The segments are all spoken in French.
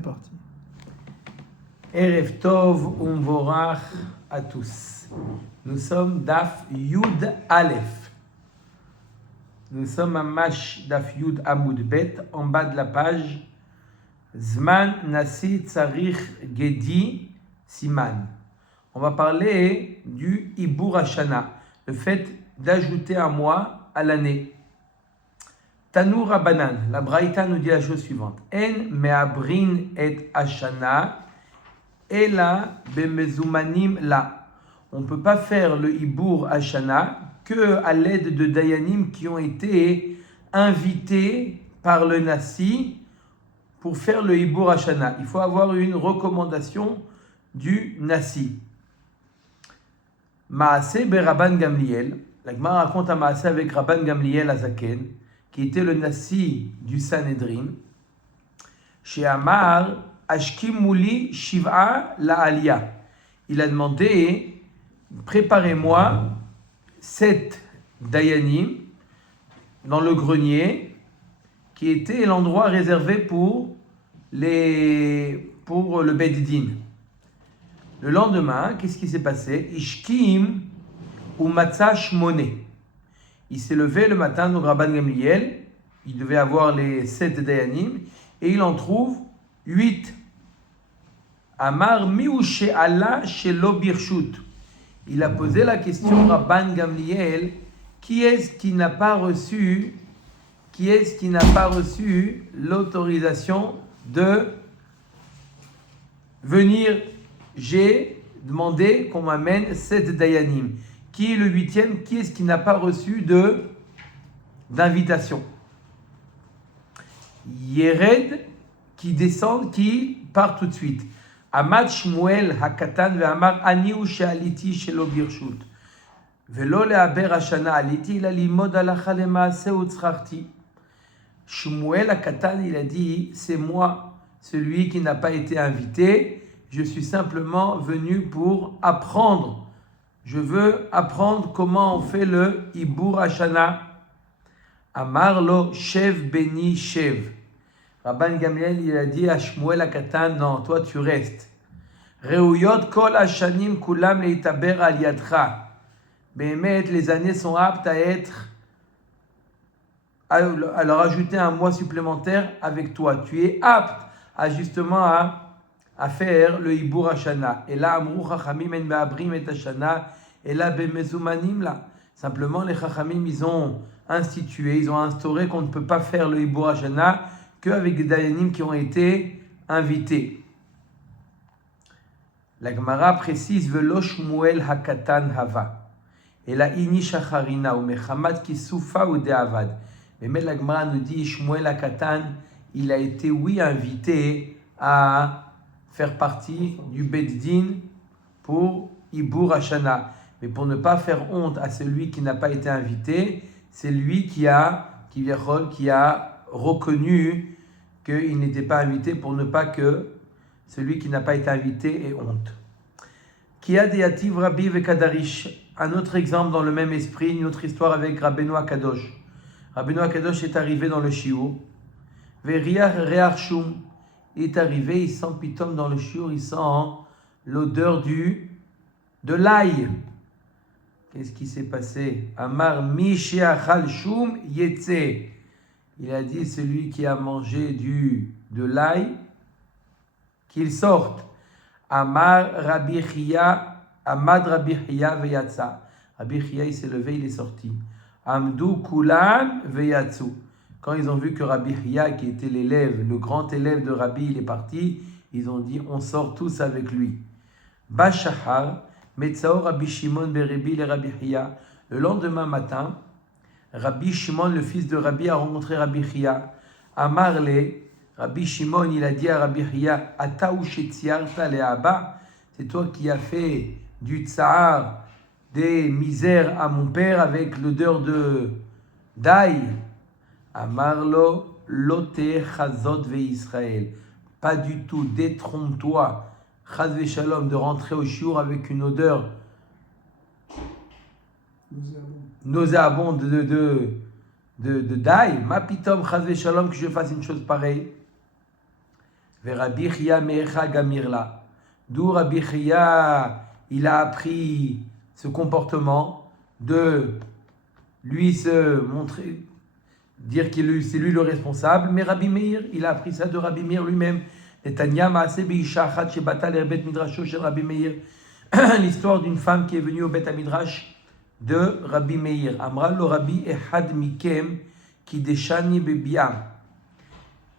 Parti. Erev Tov Umvorach à tous. Nous sommes Daf Yud Aleph. Nous sommes à Mash Daf Yud Amud Bet, en bas de la page. Zman Nasi Tsarich Gedi Siman. On va parler du Ibur Hashana, le fait d'ajouter un mois à l'année. Tanu Rabbanan, la Braïta nous dit la chose suivante. En me'abrin et Hashana, ela bemezumanim la. On ne peut pas faire le Ibur Hashana que à l'aide de Dayanim qui ont été invités par le Nasi pour faire le Ibur Hashana. Il faut avoir une recommandation du Nasi. Maaseh be Rabban Gamliel. La Gemara raconte un Maaseh avec Rabban Gamliel Azaken, qui était le Nasi du Sanhedrin, chez Amar, Ashkim Mouli Shiv'a la Aliyah. Il a demandé, préparez-moi 7 Dayanim dans le grenier, qui était l'endroit réservé pour le Beit Din. Le lendemain, qu'est-ce qui s'est passé? Ishkim ou Matzah Shmoné. Il s'est levé le matin, donc Rabban Gamliel, il devait avoir les 7 Dayanim, et il en trouve 8. Amar miouche Allah shelo birshut. Il a posé la question, Rabban Gamliel, qui est-ce qui n'a pas reçu l'autorisation de venir? J'ai demandé qu'on m'amène 7 Dayanim. Qui est le 8e? Qui est-ce qui n'a pas reçu d'invitation? Yered, qui descend, qui part tout de suite. Amad Shmuel Hakatan ve'amar ani hu she'aliti shelo birshut. Ve'lo le'aber hashana aliti ila limod halacha lemaaseh utzrachti. Shmuel Hakatan, il a dit, c'est moi, celui qui n'a pas été invité. Je suis simplement venu pour apprendre. Je veux apprendre comment on fait le Ibur Hashana. Amar lo Shev Beni Shev. Rabban Gamliel, il a dit à Shmuel Hakatan, non, toi tu restes. Reuyot kol hashanim kulam leitaber al yadcha. Béhémet, les années sont aptes à leur ajouter un mois supplémentaire avec toi. Tu es apte justement à faire le Ibur Hashana. Et là, Amrou Chachamim en me'abrim et Hashana, et là, bemezumanim la. Simplement, les Chachamim, ils ont instauré qu'on ne peut pas faire le Ibur Hashana qu'avec des Dayanim qui ont été invités. La Gemara précise, Velo Shmuel Hakatan Hava. Et là, Ini Shacharina, ou Mechamat Kisoufa ou Deavad. Mais la Gemara nous dit, Shmuel Hakatan, il a été, oui, invité à faire partie du Beit Din pour Ibur Hashana. Mais pour ne pas faire honte à celui qui n'a pas été invité, c'est lui qui a reconnu qu'il n'était pas invité pour ne pas que celui qui n'a pas été invité ait honte. Kia deativ Rabbi Vekadarish. Un autre exemple dans le même esprit, une autre histoire avec Rabbeinu Akadosh. Rabbeinu Akadosh est arrivé dans le shiur. Veriach reach shum. Il est arrivé, il sent pitom dans le shiur, il sent l'odeur de l'ail. Qu'est-ce qui s'est passé? Amar mi she'achal shum yetze. Il a dit, celui qui a mangé de l'ail, qu'il sorte. Amar Rabbi Chia, Amad Rabbi Chia veyatsa. Rabbi Chia, il s'est levé, il est sorti. Amdu kulan veyatsu. Quand ils ont vu que Rabbi Chia, qui était le grand élève de Rabbi, il est parti, ils ont dit, on sort tous avec lui. Bashahar, Metzao Rabbi Shimon Berebi le Rabbi Chia. Le lendemain matin, Rabbi Shimon, le fils de Rabbi, a rencontré Rabbi Chia. Amarle, Rabbi Shimon, il a dit à Rabbi Chia, Ataou shetziarta le'aba, c'est toi qui as fait du tsar, des misères à mon père avec l'odeur d'ail. Amarlo, lote chazot ve Israël. Pas du tout, détrompe-toi, chaz ve shalom, de rentrer au shiur avec une odeur nauséabonde de d'ail. Ma pitom chaz ve shalom, que je fasse une chose pareille. Rabbi Chia mecha gamirla. D'où Rabbi Chia, il a appris ce comportement de lui se montrer, dire que c'est lui le responsable. Mais Rabbi Meir, il a appris ça de Rabbi Meir lui-même. L'histoire d'une femme qui est venue au Bet Midrash de Rabbi Meir. Amra lo Rabbi Ehad Mikem ki deshani bebia.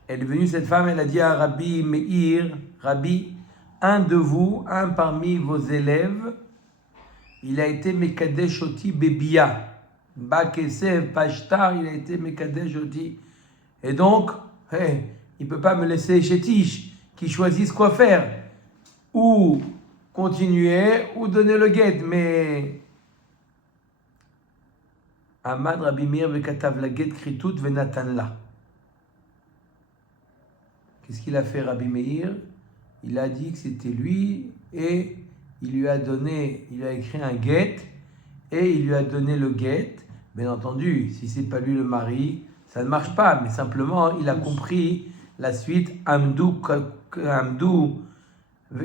Elle est venue, cette femme, elle a dit à Rabbi Meir, Rabbi, un de vous, un parmi vos élèves, il a été Mekadesh Oti Bebia. Bakesev, Pashtar, il a été Mekadesh Oti. Et donc, il ne peut pas me laisser chétiche, qui choisisse quoi faire. Ou continuer, ou donner le guet. Mais Amad Rabbi Meir vekatav la get kritut venatan la. Qu'est-ce qu'il a fait Rabbi Meir? Il a dit que c'était lui et il lui a donné, il a écrit un guet et il lui a donné le guet. Bien entendu, si c'est pas lui le mari, ça ne marche pas, mais simplement il a compris la suite. Amdu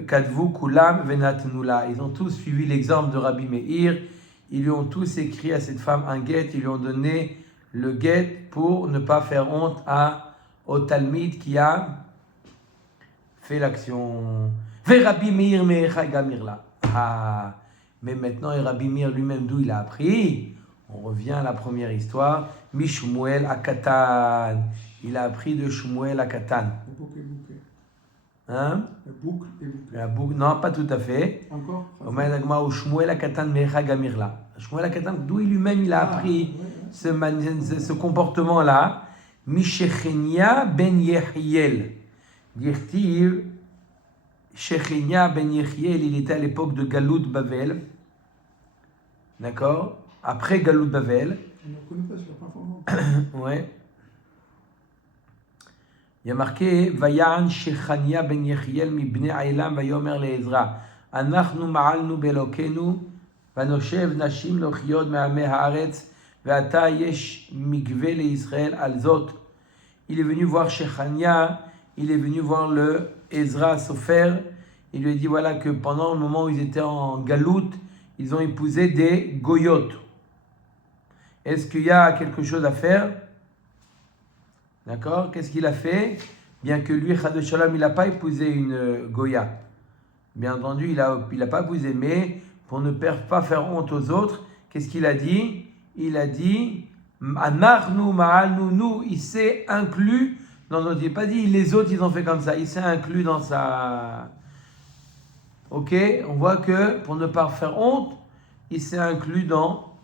kadvu kulam venatnula. Ils ont tous suivi l'exemple de Rabbi Meir. Ils lui ont tous écrit à cette femme un guet. Ils lui ont donné le guet pour ne pas faire honte au Talmid qui a fait l'action. Rabbi Meir mecha gamirla. Mais maintenant, Rabbi Meir lui-même, d'où il a appris? On revient à la première histoire. Mishmuel Akatan. Il a appris de Shmuel Akatan. Hein? La boucle. Non, pas tout à fait. Encore? Shmuel Akatan mecha gamirla. Shmuel Akatan, d'où lui-même il a appris ce comportement-là. Mishechenia ben Yehiel. Dirtiv, Shechenia ben Yehiel, il était à l'époque de Galout Bavel. D'accord? Après Galout Bavel. On ne connaît pas, c'est la première fois. Ouais. Il y a marqué Vayan Shechania ben Yehiel mi bnei Ailam vayomer leEzra. Anachnu ma'alnu belokenu vanoshev nashim lochiot me'amei haaretz ve'ata yesh mikve leIsraël al zot. Il est venu voir Shechania. Il est venu voir le Ezra Sofer. Il lui a dit voilà que pendant le moment où ils étaient en galoute, ils ont épousé des goyotes. Est-ce qu'il y a quelque chose à faire? D'accord? Qu'est-ce qu'il a fait? Bien que lui, Chad Shalom, il n'a pas épousé une goya. Bien entendu, il a pas épousé. Mais pour ne pas faire honte aux autres, qu'est-ce qu'il a dit? Il a dit Anachnu ma'alnu, nous, il s'est inclus. Non, il n'a pas dit les autres, ils ont fait comme ça. Il s'est inclus dans sa... Ok, on voit que pour ne pas faire honte, il s'est inclus dans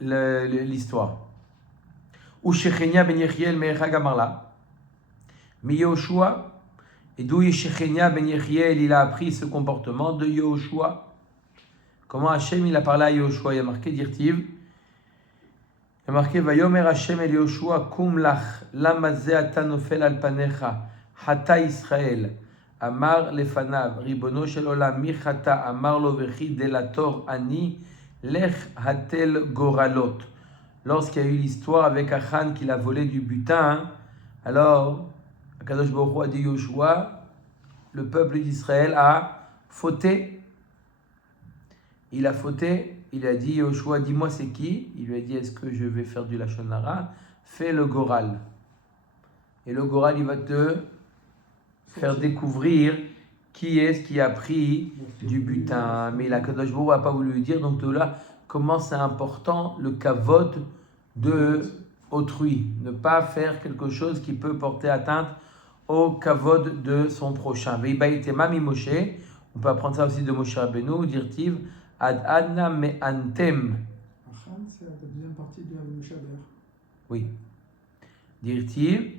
l'histoire. Ou Shechenia ben Yehiel mecha gamarla. Mais Yehoshua, et d'où Shechenia ben Yehiel, il a appris ce comportement de Yehoshua. Comment Hachem, il a parlé à Yehoshua? Il y a marqué Dirtiv. Il y a marqué Vayomer Hashem el Yoshua kum lach lama ze ata nofel al panecha hata Israël amar lefanav ribono shel olam mi chata amar lo vechi delator ani lech hatel goralot. Lorsqu'il y a eu l'histoire avec Achan qu'il a volé du butin, alors Akadosh Baruch Hu a dit Yoshua, le peuple d'Israël a fauté. Il a fauté. Il a dit, Yoshua, dis-moi c'est qui? Il lui a dit, est-ce que je vais faire du Lachon Hara? Fais le Goral. Et le Goral, il va te faire découvrir qui est-ce qui a pris du butin. Mais la Kadosh Baruch Hu n'a pas voulu lui dire. Donc de là, comment c'est important le kavod de autrui. Ne pas faire quelque chose qui peut porter atteinte au kavod de son prochain. Veibaïtema mi Moshe. On peut apprendre ça aussi de Moshe Rabbeinu, dirtiv. Ad adna me antem. Achan, c'est la deuxième partie de Moshe Rabbeinu. Oui. Dirtiv,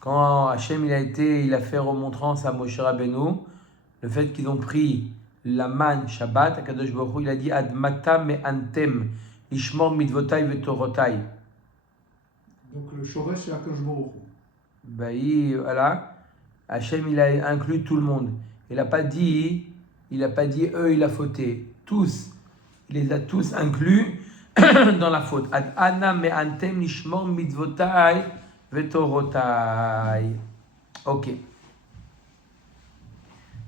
quand Hachem il a fait remontrance à Moshe Rabbeinu, le fait qu'ils ont pris la manne Shabbat, Akadosh Baruch Hu, il a dit Ad mata me antem, ishmor mitzvotai vetorotai. Donc le Shoresh, c'est Akadosh Baruch Hu. Voilà. Hachem il a inclus tout le monde. Il n'a pas dit eux, il a fauté. Tous, il les a tous inclus dans la faute. Ad ana me antem nishmor mitzvotai vetorotai. Ok.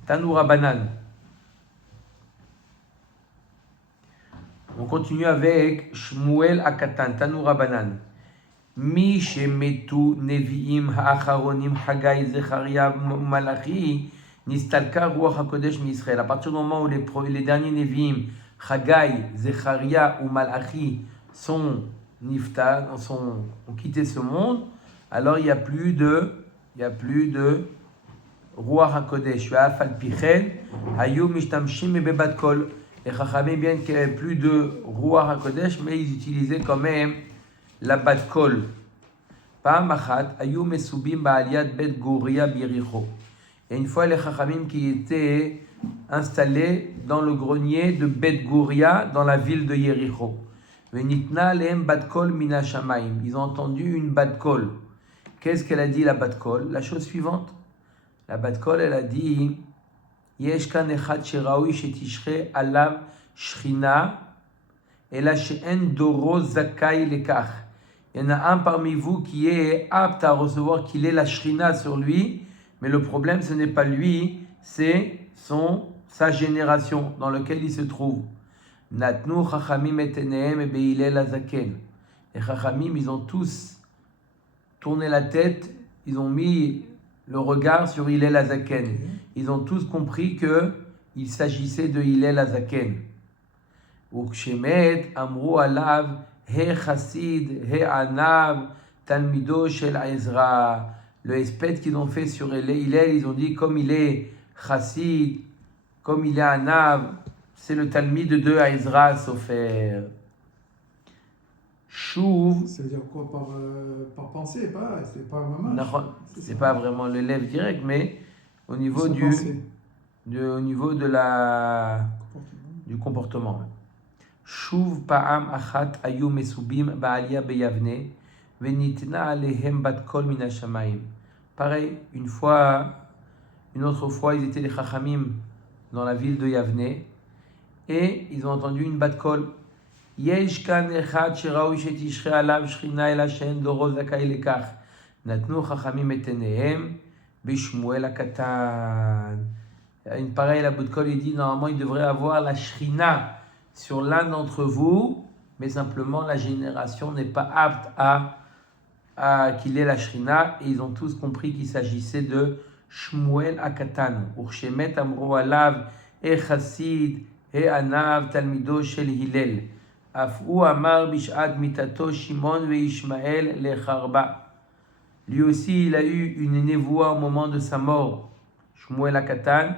Tanoura Banan. On continue avec Shmuel Akatan, Tanoura Banan. Mi shemetu neviim ha'acharonim Hagai Zecharia Malachi nistalka ruach hakodesh mi'Israël. À partir du moment où les derniers neviim Hagai, Zecharia ou Malachi sont nifta, ont quitté ce monde, alors il n'y a plus de ruach hakodesh. Ve'afal pichen hayu mishtamshim bebat kol. Les Chachamim, bien qu'il n'y avait plus de Ruach HaKodesh, mais ils utilisaient quand même la bat kol. Pa'am achat, ayu mesubim ba'aliyat bet Goria b'Yericho. Et une fois les Chachamim qui étaient installés dans le grenier de Bet Goria, dans la ville de Yericho. Venitna lehem bat kol mina shamayim. Ils ont entendu une bat kol. Qu'est-ce qu'elle a dit la bat kol? La chose suivante. La bat kol, elle a dit... יש כאן אחד שראוי שתשרה עליו שכינה, אלא שאין דורו זכאי לכך. Il y en a un parmi vous qui est apte à recevoir qu'il ait la shrina sur lui, mais le problème ce n'est pas lui, c'est sa génération dans laquelle il se trouve. Natnu chachamim et enehem be'ilel hazaken. Les chachamim, ils ont tous tourné la tête, ils ont mis le regard sur Hillel Hazaken. Ils ont tous compris qu'il s'agissait de Hillel Hazaken. Ukshemet amru alav he chassid he anav talmido shel Ezra. Le espède qu'ils ont fait sur Hillel, ils ont dit comme il est chassid, comme il est anav, c'est le talmid de Ezra Sofer. Chouv. Ça veut dire quoi par pensée, c'est pas vraiment. C'est pas vraiment l'élève direct, mais au niveau du comportement. Chouv pa'am achat ayu mesubim ba'alia beyavne venitna alehem bat kol mina shamayim. Pareil, une autre fois, ils étaient les chachamim dans la ville de Yavne et ils ont entendu une bat kol. יש כאן אחד שראוי שתשרה עליו שכינה אלא שאין דורו זכאי לכך. נתנו חכמים את עיניהם בשמואל הקטן. Une pareille, la bout de colle, il dit normalement il devrait avoir la shrina sur l'un d'entre vous, mais simplement la génération n'est pas apte à qu'il ait la shrina, et ils ont tous compris qu'il s'agissait de Shmuel Akatan. Urshemet amro alav e chassid e anav talmido shel Hillel. Afou amar bishad mitato Shimon ve Ishmael le Charba. Lui aussi, il a eu une névoie au moment de sa mort. Shmuel Akatan,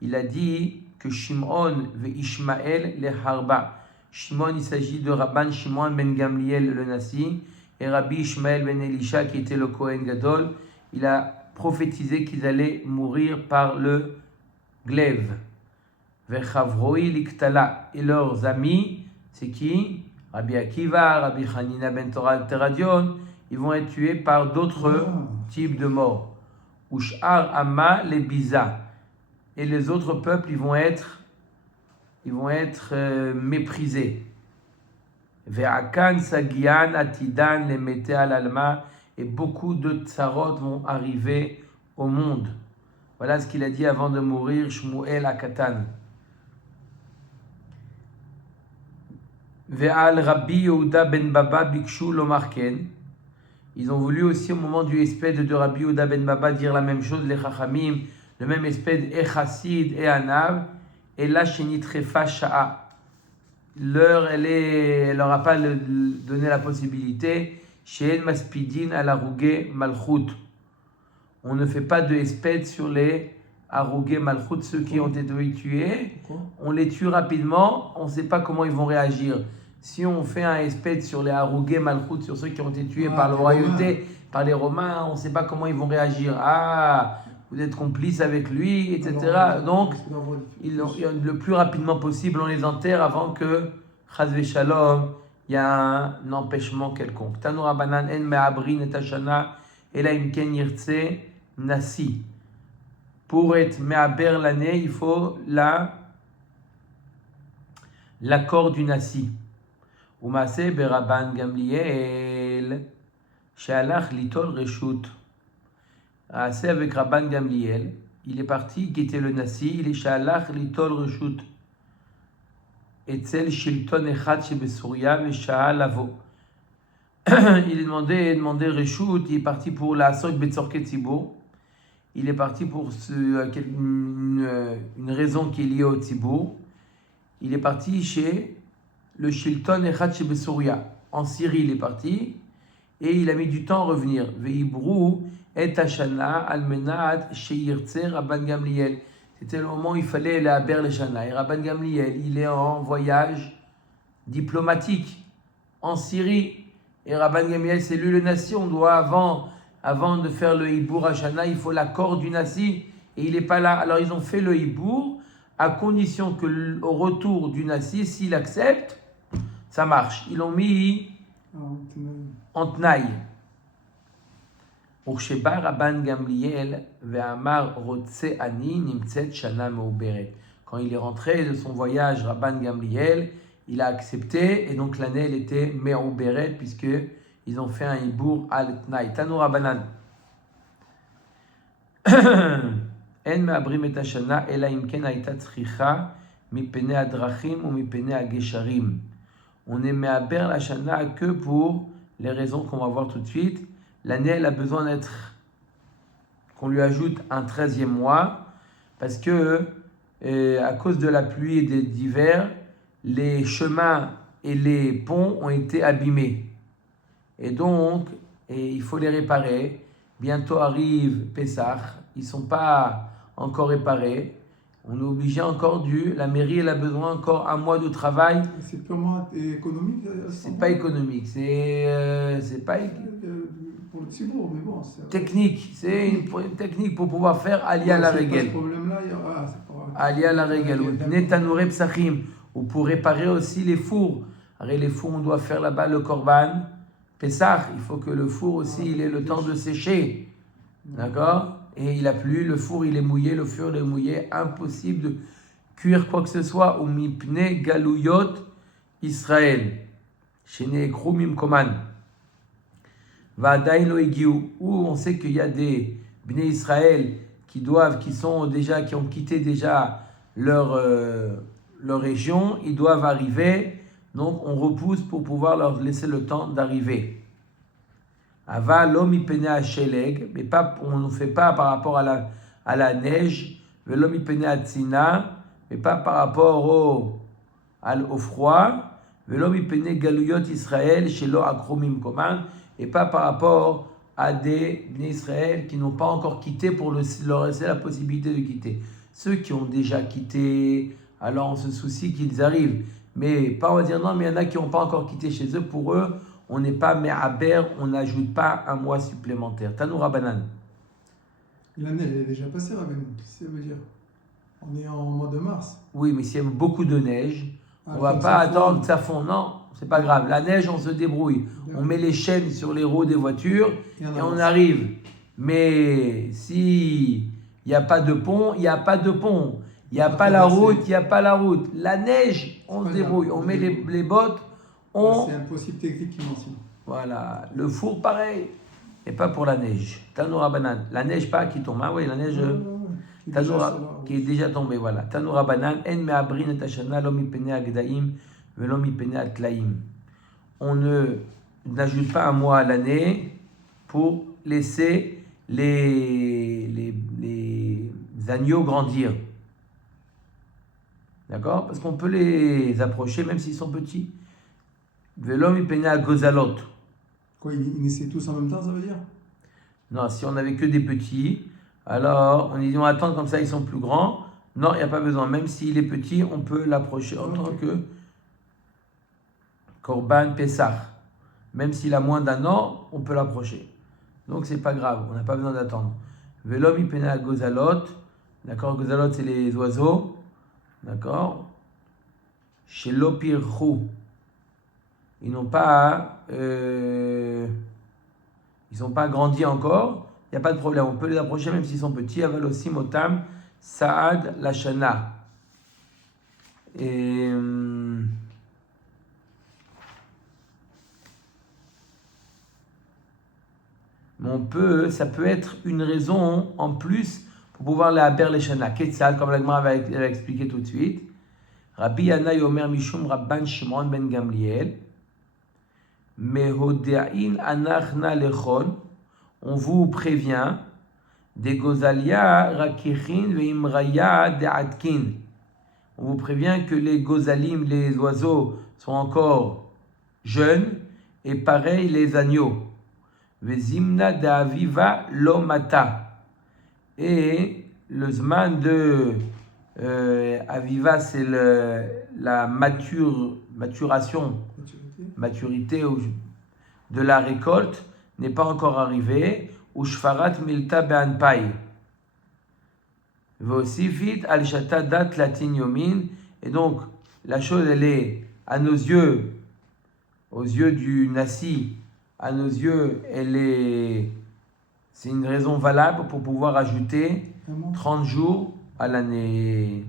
il a dit que Shimon ve Ishmael le Harba. Shimon, il s'agit de Rabban Shimon ben Gamliel le Nasi, et Rabbi Ishmael ben Elisha qui était le Kohen Gadol. Il a prophétisé qu'ils allaient mourir par le glaive. Ve Chavroi liktala. Et leurs amis, c'est qui? Rabbi Akiva, Rabbi Hanina ben Torah Teradion, ils vont être tués par d'autres types de morts. Ushar Amma les Biza. Et les autres peuples, ils vont être méprisés. Ve'akan Sagian Atidan les Mete al Alma. Et beaucoup de tsarot vont arriver au monde. Voilà ce qu'il a dit avant de mourir, Shmuel Akatan. Ve'al Rabbi Yehuda ben Baba bikshu lomar ken. Ils ont voulu aussi au moment du espède de Rabbi Yehuda ben Baba dire la même chose, les Chachamim, le même espède et chassid et anav, et là shenitrefa sha'a. L'heure, elle leur a pas donné la possibilité. She'en maspidin al aruge malchut. On ne fait pas de espède sur les aruge malchut, ceux qui ont été tués. On les tue rapidement, on ne sait pas comment ils vont réagir. Si on fait un espède sur les aruge malchut, sur ceux qui ont été tués par la royauté, par les Romains, on ne sait pas comment ils vont réagir. Ah, vous êtes complices avec lui, etc. Donc, le plus rapidement possible, on les enterre avant que, chas v'shalom, il y a un empêchement quelconque. Tanu Rabbanan en me'abrin et hashana, ela imken yirtse nasi. Pour être me'aber l'année, il faut l'accord du nasi. Umase berabban Gamliel, she'alach litol reshut. Assez avec Rabban Gamliel, il est parti, qui était le Nasi, il est Shalach Litol Reshut. Etzel Shilton Echad Shebesuria Vesha'a Lavo. Il est demandé Reshut, il est parti pour la Sok Betzorke Tzibur. Il est parti pour une raison qui est liée au Tzibur. Il est parti chez le Shilton Echad Shebesuria. En Syrie, il est parti et il a mis du temps à revenir. Veibru et Hashana Almenat Sheirtze Rabban Gamliel. C'était le moment où il fallait aller à Ber Shana. Et Rabban Gamliel, il est en voyage diplomatique en Syrie. Et Rabban Gamliel, c'est lui le Nasi. On doit, avant de faire le Hibour Hashana, il faut l'accord du Nasi. Et il n'est pas là. Alors ils ont fait le Hibour à condition que au retour du Nasi, s'il accepte, ça marche. Ils l'ont mis en Tnaï. Ursheba Rabban Gamliel ve'amar rotse ani nimtzet shana meuberet. Quand il est rentré de son voyage, Rabban Gamliel, il a accepté et donc l'année elle était meuberet puisque ils ont fait un hibour al Tnaï. Tanu Rabbanan. En me'abrim et hashana ela imken haita tzricha mipene adrachim ou mipene agesharim. On est me'aber la shana que pour les raisons qu'on va voir tout de suite. L'année, elle a besoin qu'on lui ajoute un 13e mois, parce que à cause de la pluie et des divers, les chemins et les ponts ont été abîmés. Et donc, il faut les réparer. Bientôt arrive Pessah, ils ne sont pas encore réparés. On est obligé encore la mairie elle a besoin encore un mois de travail. C'est purement économique. C'est pas économique, c'est pas pour le Tzibour, mais bon. Technique, c'est une technique pour pouvoir faire Aliyah la Regel. Aliyah la Regel, Netanouré Psachim, ou pour réparer aussi les fours. Alors, les fours, on doit faire là-bas le Korban. Pessah, il faut que le four aussi il ait le temps de sécher. D'accord? Et il a plu, le four il est mouillé, le fur il est mouillé, impossible de cuire quoi que ce soit. Ou mipne galouyot Israël. Shene krumim koman. Vadain lo egiu. Où on sait qu'il y a des Bnei Israël qui ont quitté déjà leur région, ils doivent arriver. Donc on repousse pour pouvoir leur laisser le temps d'arriver. Ava l'homme ipene à sheleg, mais pas, on ne fait pas par rapport à la neige. L'homme ipene à tzina, mais pas par rapport au froid. L'homme ipene galuyot Israël shelo akromim koman, et pas par rapport à des Bnei Israël qui n'ont pas encore quitté pour leur laisser la possibilité de quitter. Ceux qui ont déjà quitté, alors on se soucie qu'ils arrivent. Mais pas on va dire non, mais il y en a qui n'ont pas encore quitté chez eux. Pour eux, on n'est pas me'aber, on n'ajoute pas un mois supplémentaire. Tanou Rabbanan. L'année, elle est déjà passée, Rabbanan. Qu'est-ce que ça veut dire? On est en mois de mars. Oui, mais s'il y a beaucoup de neige, on ne va pas attendre que ça fonde. Non, c'est pas grave. La neige, on se débrouille. On met les chaînes sur les roues des voitures et on arrive. Mais si il n'y a pas de pont, il n'y a pas de pont. Il n'y a pas la route, il n'y a pas la route. La neige, on se débrouille. On met les bottes. C'est impossible techniquement. Voilà. Le four, pareil. Et pas pour la neige. Tanoura banane. La neige pas qui tombe. Ah oui, la neige qui est déjà tombée. Voilà. Tanoura banane. En me'abrin et hashana lo mipene agdaim velo mipene atlaim. On n'ajoute pas un mois à l'année pour laisser les agneaux grandir. D'accord? Parce qu'on peut les approcher même s'ils sont petits. Velom ipene à gozalot. Quoi, ils naissaient tous en même temps, ça veut dire? Non, si on n'avait que des petits, alors on dit on attend comme ça, ils sont plus grands. Non, il n'y a pas besoin. Même s'il est petit, on peut l'approcher en tant que Korban Pessah. Même s'il a moins d'un an, on peut l'approcher. Donc c'est pas grave, on n'a pas besoin d'attendre. Velom ipene à gozalot. D'accord, gozalot c'est les oiseaux. D'accord. Chez l'opirchou. Ils n'ont pas grandi encore, il n'y a pas de problème, on peut les approcher même s'ils sont petits. Aval aussi motam saad lashana. Et ça peut être une raison en plus pour pouvoir les haber les shana. Ketzal, comme la Gemara va expliquer tout de suite. Rabbi Yannai Omer Mishum Rabban Shimon ben Gamliel. Mehodein anachna lechon. On vous prévient. Des gozalia rakichin veimraya de'atkin. On vous prévient que les gozalim, les oiseaux, sont encore jeunes. Et pareil les agneaux. Vezimna da'aviva lomata. Et le zman de aviva, c'est la maturation, maturité de la récolte, n'est pas encore arrivée. Ushfarat milta be'anpai. Vosifit al-shata dat latin yomin. Et donc, la chose, elle est, à nos yeux, aux yeux du Nassi, à nos yeux, c'est une raison valable pour pouvoir ajouter 30 jours à l'année.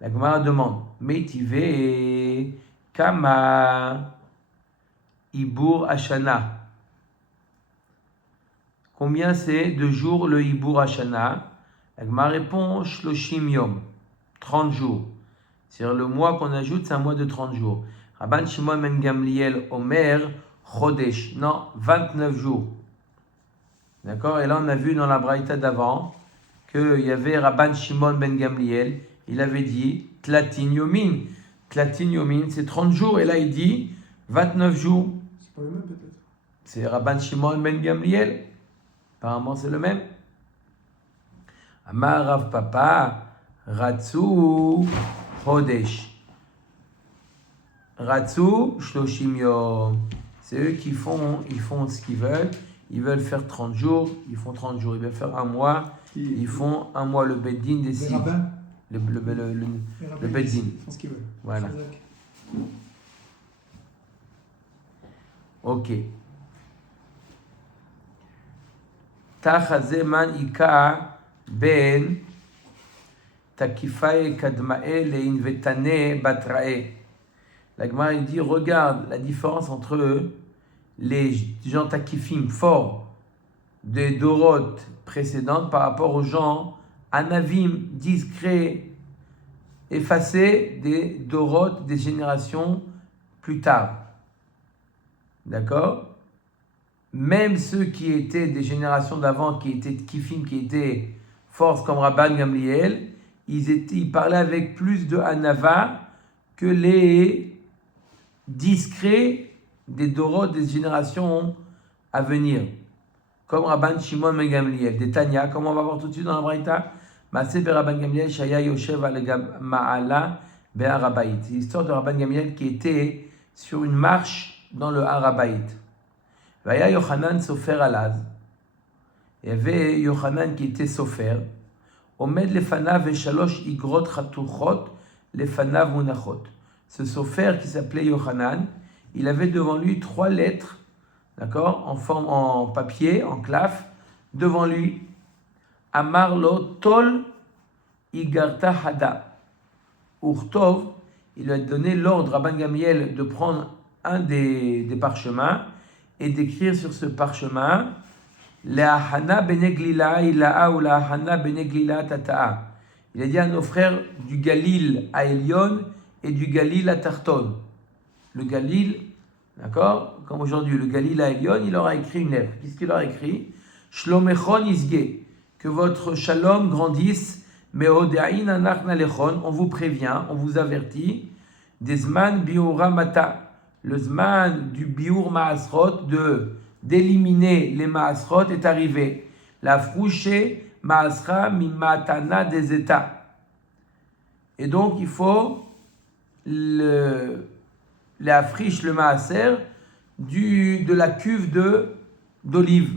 La Gemara demande, Meitive Kama Ibur Ashana. Combien c'est de jours le Ibur Ashana? La Gemara répond, Shloshim Yom, 30 jours. C'est-à-dire le mois qu'on ajoute, c'est un mois de 30 jours. Rabban Shimon ben Gamliel Omer Chodesh. Non, 29 jours. D'accord? Et là, on a vu dans la braïta d'avant qu'il y avait Rabban Shimon ben Gamliel. Il avait dit Tlatin Yomin. Tlatin Yomin, c'est 30 jours. Et là, il dit 29 jours. C'est pas le même, peut-être. C'est Rabban Shimon ben Gamliel. Apparemment, c'est le même. Amar Rav Papa Ratsu Chodesh. Ratsu Shloshim Yom. C'est eux qui font ce qu'ils veulent. Ils veulent faire 30 jours, ils font 30 jours. Ils veulent faire un mois, ils font un mois. Le Beddin décide. Les rabbins. Le Beddin. Ils font ce qu'ils veulent. Voilà. Ok. Tachazeman Ika Ben Takifae Kadmae Leinvetane Batrae. La Gemara dit, regarde la différence entre les gens takifim forts des Dorot précédentes par rapport aux gens anavim, discrets, effacés des Dorot des générations plus tard. D'accord? Même ceux qui étaient des générations d'avant, qui étaient kifim, qui étaient forts comme Rabban Gamliel, ils parlaient avec plus de anava que les discrets des Dorot des générations à venir, comme Rabban Shimon ben Gamliel, des Tanya, comme on va voir tout de suite dans la Braïta, Maaseh be Rabban Gamliel, Shaya Yoshev al Ma'ala be'Harabait. C'est l'histoire de Rabban Gamliel qui était sur une marche dans le Harabait. Vaya Yochanan Sofer Alaz. Il y avait Yochanan qui était Sofer. Omed lefanav veshalosh igrot chatuchot lefanav munachot. Ce Sofer qui s'appelait Yochanan, il avait devant lui 3 lettres, d'accord, en papier, en claf, devant lui. Amar lo tol igarta hada. Urtov, il lui a donné l'ordre à Rabban Gamliel de prendre un des parchemins et d'écrire sur ce parchemin Le'ahana beneglila ilaha ou Le'ahana beneglila tata'a. Il a dit à nos frères du Galil à Elion et du Galil à Tarton. Le Galil, d'accord, comme aujourd'hui, le Galil à Elion, il leur a écrit une lettre. Qu'est-ce qu'il leur a écrit? Shlomechon isge, que votre shalom grandisse, mehodein anachna lechon, on vous prévient, on vous avertit, des zman biura mata, le zman du biur maasrot, d'éliminer les maasrot est arrivé. La frouché maasra mimatana des états. Et donc, il faut la friche, le maaser, de la cuve d'olive.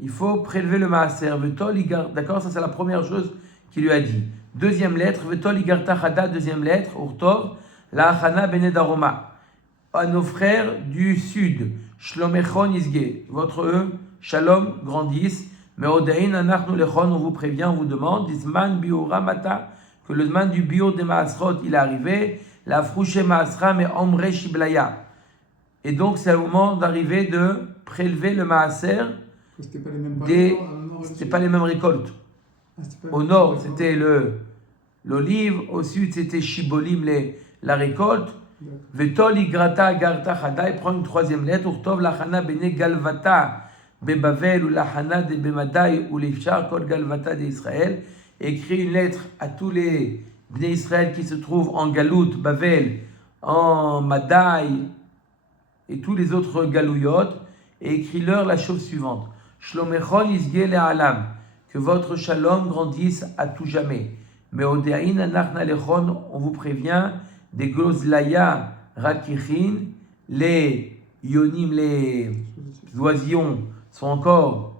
Il faut prélever le maaser. D'accord, ça c'est la première chose qu'il lui a dit. Deuxième lettre, Vetol igarta chada, deuxième lettre, Urtov, la achana benedaroma. À nos frères du sud, Shlomechon isge, votre shalom grandisse, meodein anachnu lechon, on vous prévient, on vous demande, Disman biura mata, que le zman du biur des maasrot, il est arrivé, la frouche maasra, mais omre shiblaya. Et donc, c'est le moment d'arriver de prélever le maaser C'était pas les mêmes des... C'était pas les mêmes récoltes. Au nord, c'était l'olive. Au sud, c'était Shibolim, la récolte. Vetol igrata garta chada. Il prend une troisième lettre. Urtov lachana bene galvata bebavel ou lachana de bemadai ou l'ifchar kol galvata d'Israël. Écrit une lettre à tous les Bnei Israël qui se trouvent en Galout, Bavel, en Madai et tous les autres Galouyot, et écrit-leur la chose suivante. Shlomechon isgeh le'alam, que votre shalom grandisse à tout jamais. Mais odein anach nalechon, on vous prévient, des gozlaya rakichin, les yonim, les oisillons sont encore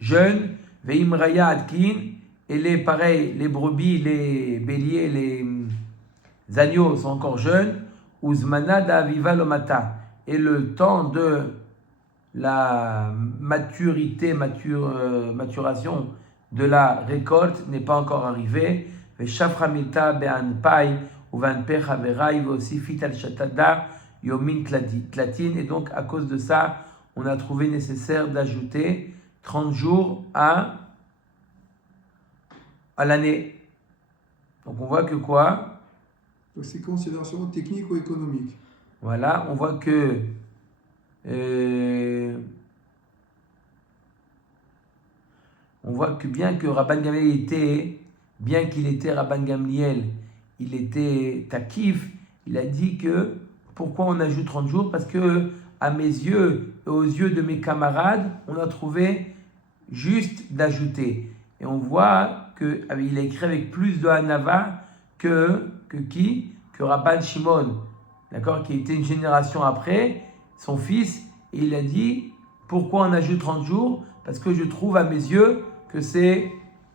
jeunes, veim raya adkin, et les brebis, les béliers, les agneaux sont encore jeunes, uzmana da'aviva lomata, et le temps de la maturation de la récolte n'est pas encore arrivé. Shaframita be'anpai uvanpecha verai aussi fit al shatada yomin tlatin, et donc à cause de ça, on a trouvé nécessaire d'ajouter 30 jours à l'année. Donc on voit que quoi? Donc c'est considération technique ou économique. Voilà, on voit que bien que Rabban Gamliel bien qu'il était Rabban Gamliel, il était takif, il a dit que pourquoi on ajoute 30 jours? Parce que à mes yeux et aux yeux de mes camarades, on a trouvé juste d'ajouter. Et on voit qu'il a écrit avec plus de hanava que Rabban Shimon, d'accord, qui était une génération après, son fils, et il a dit, pourquoi on ajoute 30 jours? Parce que je trouve à mes yeux que c'est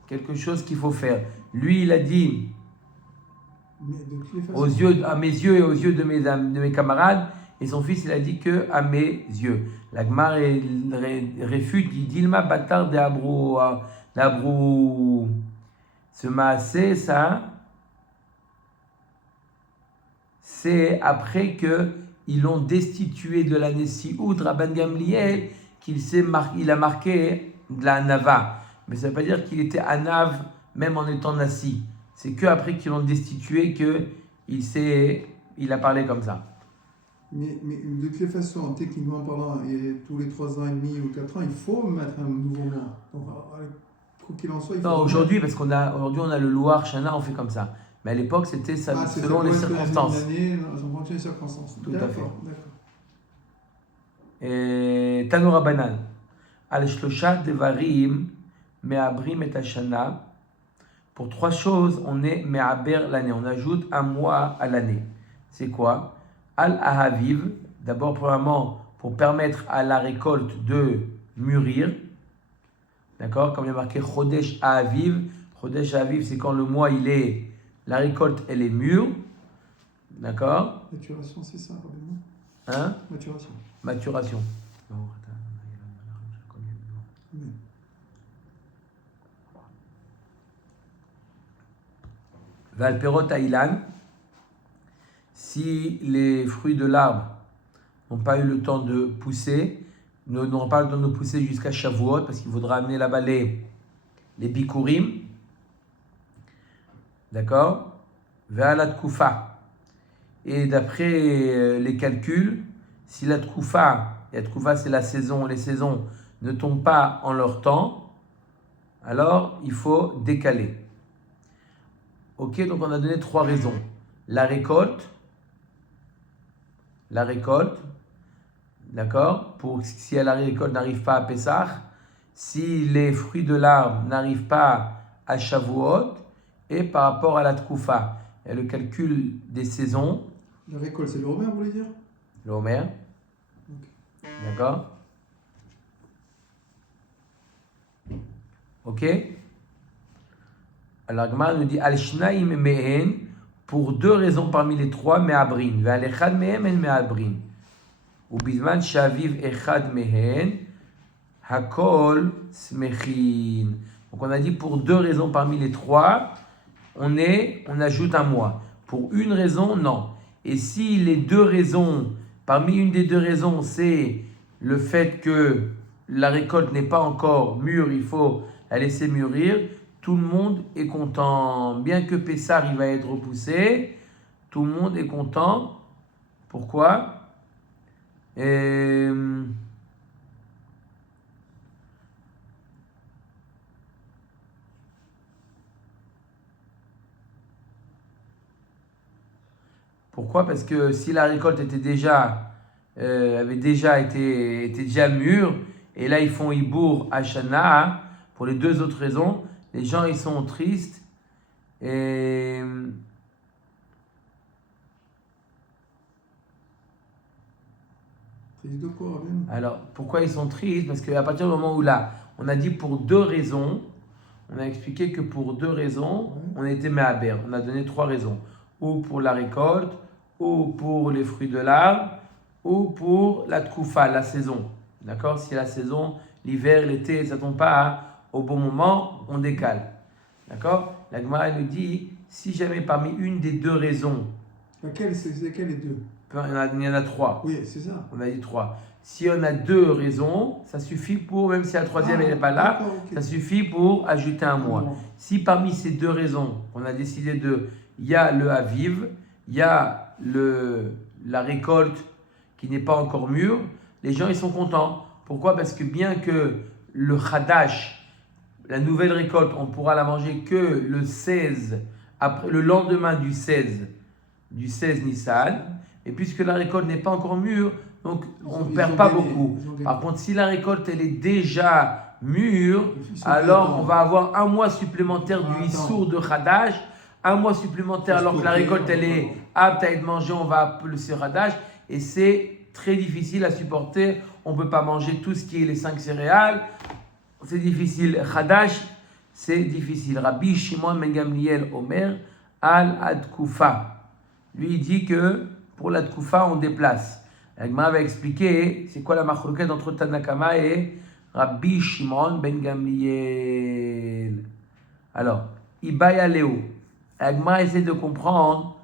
quelque chose qu'il faut faire. Lui, il a dit, à mes yeux et aux yeux de mes camarades, et son fils, il a dit que à mes yeux. La Gemara réfute, il dit, Dilma batar de Abrou. Ce maasé, ça, c'est après qu'ils l'ont destitué de la Nessiout, Rabban Gamliel, il a marqué de la Hanava. Mais ça ne veut pas dire qu'il était Hanav même en étant Nassi. C'est qu'après qu'ils l'ont destitué qu'il a parlé comme ça. Mais de quelle façon, techniquement parlant, tous les 3 ans et demi ou 4 ans, il faut mettre un nouveau mois. Donc, quoi qu'il en soit, il faut. Non, aujourd'hui, parce qu'aujourd'hui on a le Loar Shana, on fait comme ça. Mais à l'époque, c'était selon les circonstances. Selon les circonstances. Tout à fait. D'accord. Tanura Banan. Al-Shlosha Devarim, Me'abrim et Hashana. Pour 3 choses, on est Me'aber l'année. On ajoute un mois à l'année. C'est quoi? Al-Ahaviv. D'abord, premièrement, pour permettre à la récolte de mûrir. D'accord? Comme il y a marqué Chodesh Ahaviv. Chodesh Ahaviv, c'est quand le mois, la récolte, elle est mûre. D'accord? Maturation, c'est ça, rapidement. Hein? Maturation. Valperot Aïlan, si les fruits de l'arbre n'ont pas eu le temps de pousser, n'auront pas le temps de pousser jusqu'à Shavuot, parce qu'il faudra amener là-bas les bikurim, d'accord? Ve'alat kufa. Et d'après les calculs, si la tkoufa c'est la saison, les saisons ne tombent pas en leur temps, alors il faut décaler. Ok, donc on a donné 3 raisons. La récolte, d'accord, pour si la récolte n'arrive pas à Pessah, si les fruits de l'arbre n'arrivent pas à Shavuot, et par rapport à la tkoufa, et le calcul des saisons. La récolte, c'est le Homer, vous voulez dire? Le Homer. Okay. D'accord. Ok. Alors, Gemara nous dit Al-Shnaim Mehen, pour 2 raisons parmi les 3, Me'abrin. Ve'al-Echad Mehem en Me'abrin. Ou Bizman Shaviv Echad Mehen, Hakol Smechin. Donc, on a dit pour 2 raisons parmi les 3, on ajoute un mois. Pour une raison, non. Et si les 2 raisons, parmi une des 2 raisons, c'est le fait que la récolte n'est pas encore mûre, il faut la laisser mûrir. Tout le monde est content. Bien que Pessah il va être repoussé, tout le monde est content. Pourquoi? Pourquoi? Parce que si la récolte était était déjà mûre, et là ils font Ibour Hashana, pour les deux autres raisons, les gens ils sont tristes. Et Triste de quoi, Rabbeinu? alors, pourquoi ils sont tristes? Parce qu'à partir du moment où là, on a dit pour deux raisons, on a expliqué que pour deux raisons, on était méhaber. On a donné trois raisons. Ou pour la récolte, ou pour les fruits de l'arbre, ou pour la tkoufa, la saison. D'accord? Si la saison, l'hiver, l'été, ça ne tombe pas au bon moment, on décale. D'accord? La Gemara nous dit, si jamais parmi une des deux raisons, Laquelle, c'est lesquelles les deux? il y en a trois. Oui, c'est ça. On a dit trois. Si on a deux raisons, ça suffit pour, même si la troisième elle n'est pas là, d'accord, ok. ça suffit pour ajouter un mois. Non. Si parmi ces deux raisons, on a décidé de, il y a le Haviv, il y a la récolte qui n'est pas encore mûre, les gens ils sont contents. Pourquoi? Parce que bien que le Hadash, la nouvelle récolte, on pourra la manger que le 16, après, le lendemain du 16 Nissan, et puisque la récolte n'est pas encore mûre, donc on ne perd pas beaucoup. Par contre, si la récolte elle est déjà mûre, alors on va avoir un mois supplémentaire du Issour de Hadash, un mois supplémentaire alors que la récolte elle est apte à être mangée, on va appeler ce Hadash, et c'est très difficile à supporter. On ne peut pas manger tout ce qui est les 5 céréales, c'est difficile. Hadash, c'est difficile. Rabbi Shimon ben Gamliel Omer al Adkoufa. Lui, il dit que pour la Tkoufa, on déplace. La Gemara va expliquer c'est quoi la machloket entre Tanakama et Rabbi Shimon ben Gamliel. Alors, Ibaya Léo. La Gemara essaie de comprendre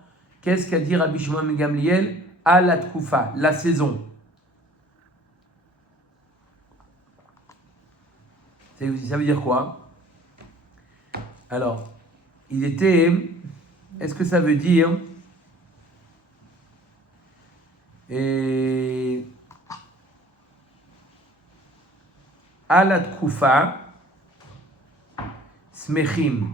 qu'est-ce qu'a dit Rabbi Shimon ben Gamliel à la Tkoufa, la saison. Ça veut dire quoi? Alors, est-ce que ça veut dire Alat Kufa Smechim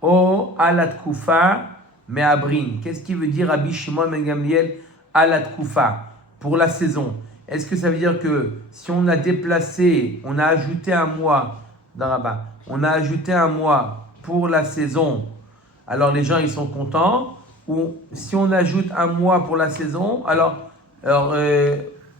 ou Alat Kufa Meabrin? Qu'est-ce qui veut dire Rabbi Shimon ben Gamliel Alat Kufa pour la saison? Est-ce que ça veut dire que si on a déplacé, on a ajouté un mois dans Rabat, on a ajouté un mois pour la saison, alors les gens ils sont contents? Ou si on ajoute un mois pour la saison,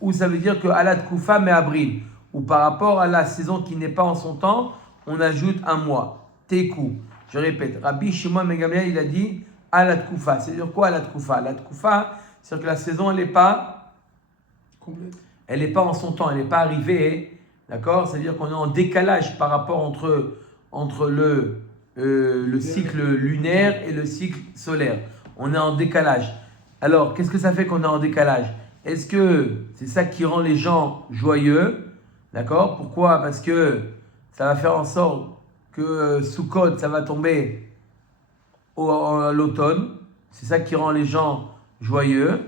ou ça veut dire que Alat Koufa mais avril, ou par rapport à la saison qui n'est pas en son temps, on ajoute un mois. Tekou. Je répète, Rabbi Shimon ben Gamliel il a dit Alat Koufa. C'est-à-dire quoi Alat Koufa? Alat Koufa, c'est-à-dire que la saison elle n'est pas complète. Elle n'est pas en son temps, elle n'est pas arrivée, d'accord? C'est-à-dire qu'on est en décalage par rapport entre le cycle lunaire et le cycle solaire. On est en décalage. Alors, qu'est-ce que ça fait qu'on est en décalage? Est-ce que c'est ça qui rend les gens joyeux? D'accord? Pourquoi? Parce que ça va faire en sorte que Sukkot, ça va tomber à l'automne. C'est ça qui rend les gens joyeux.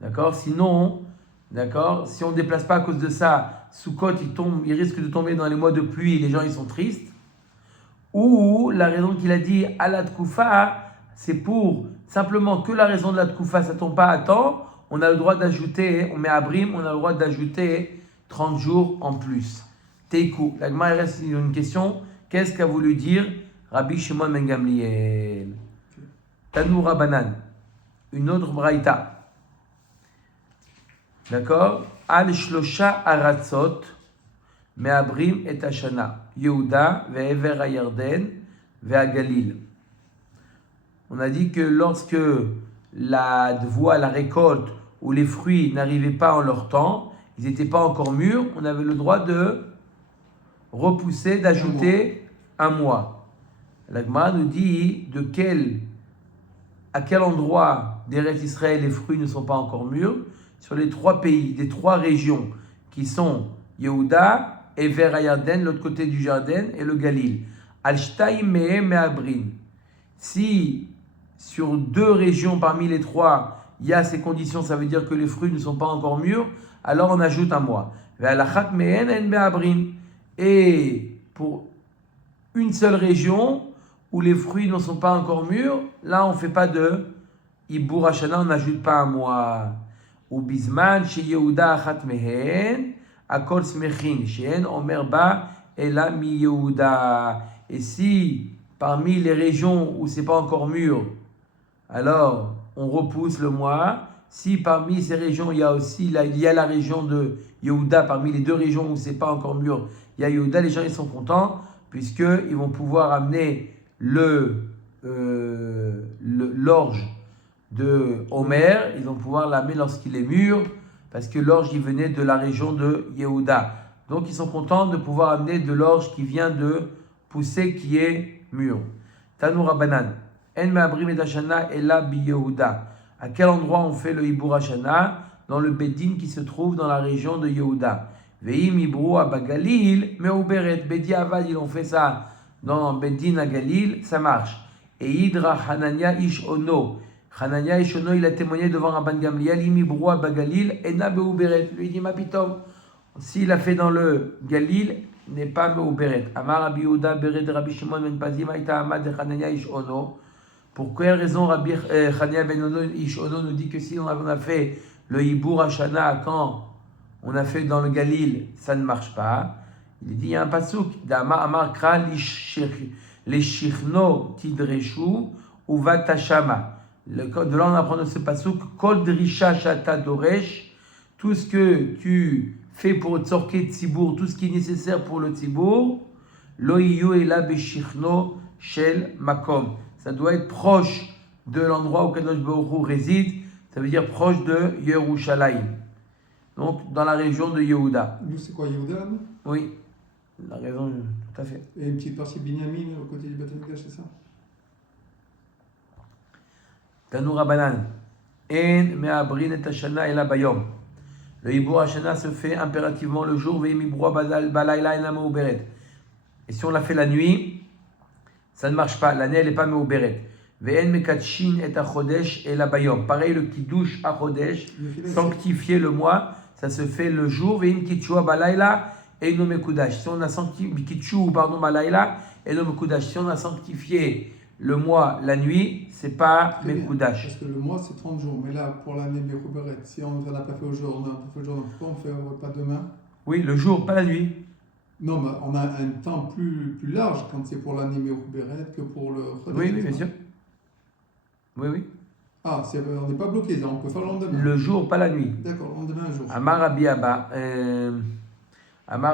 D'accord? Sinon, d'accord, si on ne déplace pas à cause de ça, Sukkot, il risque de tomber dans les mois de pluie et les gens ils sont tristes. Ou la raison qu'il a dit à la Tkoufa, c'est pour simplement que la raison de la Tkoufa, ça ne tombe pas à temps, on a le droit d'ajouter, on met à Brim, on a le droit d'ajouter 30 jours en plus. Teikou. La Gemara reste une question, qu'est-ce qu'a voulu dire Rabbi Shimon ben Gamliel? Tanoura Banan, une autre braïta. D'accord? Al Shlosha Aratzot, Me'abrim et Hashana, Yehuda, Ve'ever HaYarden, Ve'agalil. On a dit que lorsque la voie, la récolte ou les fruits n'arrivaient pas en leur temps, ils n'étaient pas encore mûrs, on avait le droit de repousser, d'ajouter un mois. La Gemara nous dit à quel endroit d'Eretz Israël les fruits ne sont pas encore mûrs. sur les 3 pays, des 3 régions qui sont Yehuda, Ever Hayarden, l'autre côté du Jardin, et le Galil. Al-Shtaim Mehem Me'abrin. Si sur 2 régions parmi les 3, il y a ces conditions, ça veut dire que les fruits ne sont pas encore mûrs, alors on ajoute un mois. Ve'alachat Mehem En Me'abrin. Et pour une seule région où les fruits ne sont pas encore mûrs, là on ne fait pas de Ibour Hashana, on n'ajoute pas un mois. Ou Bisman, chez Yehuda Achat Mehen, Akol Smechin, She'en Omer Ba, Ela Mi Yehuda. Et si parmi les régions où c'est pas encore mûr, alors on repousse le mois. Si parmi ces régions il y a la région de Yehuda, parmi les 2 régions où c'est pas encore mûr, il y a Yehuda, les gens ils sont contents puisqu'ils vont pouvoir amener l'orge de Omer, ils vont pouvoir l'amener lorsqu'il est mûr, parce que l'orge il venait de la région de Yehuda. Donc ils sont contents de pouvoir amener de l'orge qui vient de pousser, qui est mûr. Tanoura Banan, En Me'abrim et Hashana Ela Bi Yehuda. À quel endroit on fait le Ibour Hashana? Dans le Bedin qui se trouve dans la région de Yehuda. Ve'im Ibrou Abagalil Me'uberet. Bedi Avad, ils ont fait ça dans Bedin à Galil, ça marche. Et Hidra Hanania Ish Ono. Hanania Ish Ono, il a témoigné devant Rabban Gamliel, Im Ibrou Abagalil, Ena Me'uberet. Lui il dit, ma pitom. S'il a fait dans le Galil, n'est pas Me'uberet. Amar Rabbi Yehuda Beret Rabbi Shimon Ben Pazim Aïta Amad de Hanania Ish Ono. Pour quelle raison Rabbi Hanania Ben Ono Ish Ono nous dit que si on a fait le Ibour Hashana quand on a fait dans le Galil, ça ne marche pas. Il dit, il y a un pasouk, d'Amar Amar Kra Leshichno Tidreshu Uva Tashama. De là on apprend de ce pasouk, Kol Drisha Shata Doresh, tout ce que tu fais pour tzorke tzibour, tout ce qui est nécessaire pour le tzibour, Lo Iyu Ela Beshichno Shel Makom. Ça doit être proche de l'endroit où Kadosh Baruch Hu réside, ça veut dire proche de Yerushalayim. Donc, dans la région de Yehuda. Nous, c'est quoi, Yehuda, nous? Oui, la raison, tout à fait. Et une petite partie Binyamin, au côté du Beth Amikdash, c'est ça? Tanoura Banan. En me'abrin et hashana ela bayom. Le Ibour Hashana se fait impérativement le jour, ve'im ibroa balayla ena me'uberet. Et si on l'a fait la nuit, ça ne marche pas. L'année, elle n'est pas me'uberet. Ve'en mekatshin et achodesh ela bayom. Pareil, le kiddush achodesh, sanctifier le mois, ça se fait le jour, ve'im kitshua balayla eno mekudash. Si on a sanctifié, kitshua, pardon, balayla eno mekudash. Si on a sanctifié le mois, la nuit, c'est pas mekudash. Parce que le mois, c'est 30 jours. Mais là, pour l'année Mekuberet, si on n'a pas fait au jour, on n'a pas fait au jour, donc pourquoi on ne fait pas demain? Oui, le jour, pas la nuit. Non, mais on a un temps plus large quand c'est pour l'année Mekuberet que pour le Chodesh. Oui, bien sûr. Oui. Ah, on n'est pas bloqué, on peut faire le lendemain. Le jour, pas la nuit. D'accord, le lendemain, un jour. Amar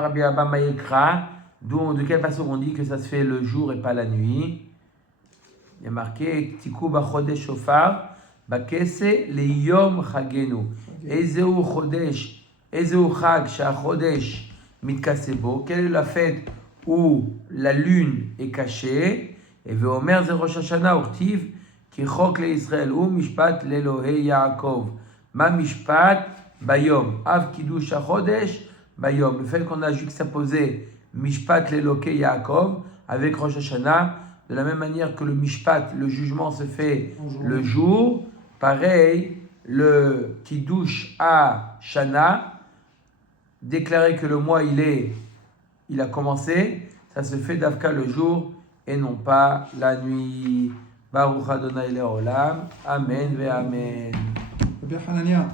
Rabbi Abba Mayekra, de quelle façon on dit que ça se fait le jour et pas la nuit? Il y a marqué Tikou Bachodesh Shofar, Bakese le Yom Chagenu. Ezeu Chodesh, Ezeu Chag, Shachodesh Mitkasebo. Quelle est la fête où la lune est cachée? Et Veomer Ze Rosh Hashanah Urtiv. Ki chok le Israël ou mishpat l'Elohei Yaakov. Ma mishpat bayom. Av kiddush hachodesh bayom. Le fait qu'on a juxtaposé mishpat l'Elohei Yaakov avec Rosh Hashanah, de la même manière que le mishpat, le jugement se fait le jour, pareil, le kiddush à Shana, déclarer que le mois il a commencé, ça se fait d'Avka le jour et non pas la nuit. Baruch Adonai Le'olam. Amen ve Amen. Bien, Hanania.